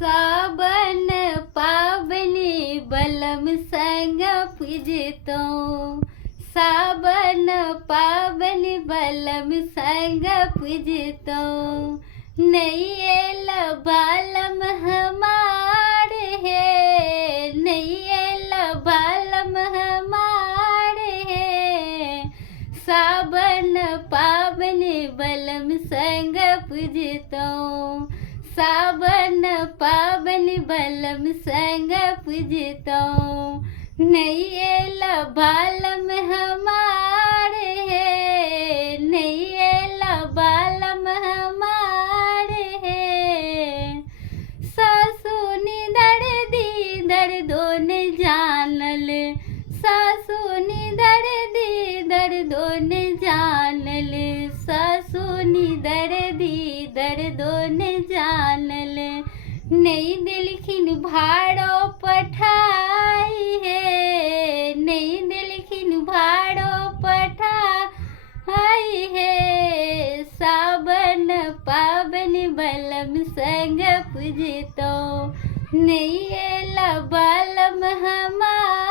सावन पावनी बलम संग पूजतो। सावन पावनी बलम संग पूजतो। नैयल बालम हमार है, नैयल बालम हमार है। सावन पावनी बलम संग पूजतो। सावन पावनी बलम संग पूजतो। नैयल बालम हमार है, नैयल बालम हमार है। सासुनी दर्दी दर्दों ने जानल, सासुनी दर्दी दर्दों ने जानल। सासुनी दर्दी दर्दों ने जानल। नहीं दिलखिन भाड़ो पठाई है, नहीं दिलखिन भाड़ो पठाई है। सावन पावन बलम संग पूजतो। नैयल बालम हमार